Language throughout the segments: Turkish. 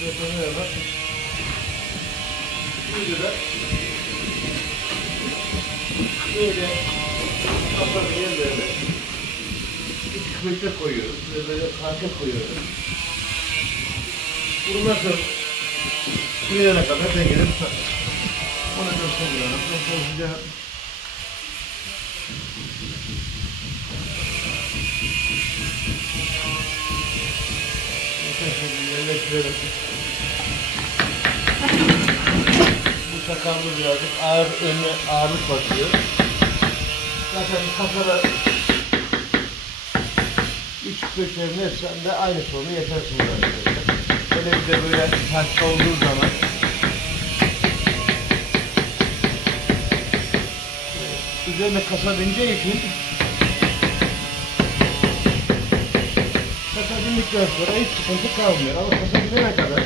Betonuna bak. Şimdi de böyle kapalı yerlerde iki kıyıda koyuyoruz ve böyle arka koyuyoruz. Nasıl kuruyana kadar dengeli tutar. Onu gösteriyorum. Hızlıca yerleştirelim. Bu sakallı birazcık ağır önüne ağırlık basıyor. Zaten kafada üç köşelerin hepsinde aynı sorunu yaşarsınız arkadaşlar. Hele bir de böyle taşta olduğu zaman üzerine kasa bineceği için kasa bindikten sonra hiç sıkıntı kalmıyor. Ama kasa binene kadar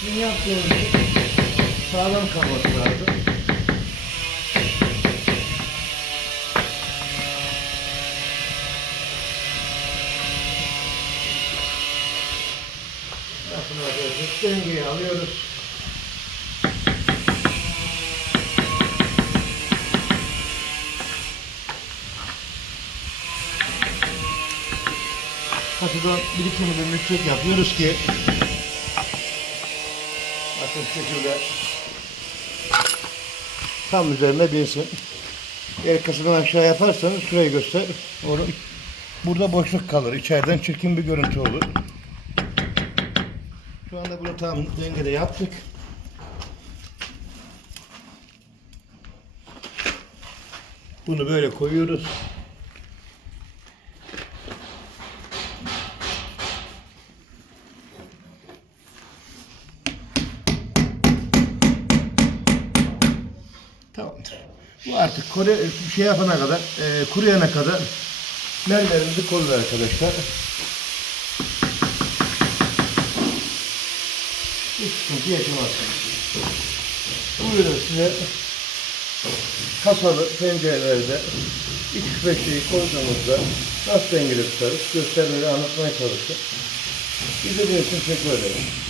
sizin yaptığınız için sağlam kalması lazım. Bakın arkadaşlar dengeyi alıyoruz. Kasıdan bir iki milimlik çek yapıyoruz ki bakın şu şekilde tam üzerine binsin. Eğer kasıdan aşağı yaparsanız şurayı göster. Oğlum. Burada boşluk kalır. İçeriden çirkin bir görüntü olur. Şu anda bunu tam dengede yaptık. Bunu böyle koyuyoruz. Tamamdır. Bu artık kore, şey yapana kadar, e, kuruyana kadar mermerimizi koyuyor arkadaşlar. Hiç sıkıntı yaşamazsınız. Buyurun size kasalı pencerelerde iç beşliği koyduğumuzda nasıl dengeli tutarız göstermeyi anlatmaya çalıştım. İzlediğiniz için teşekkür ederim.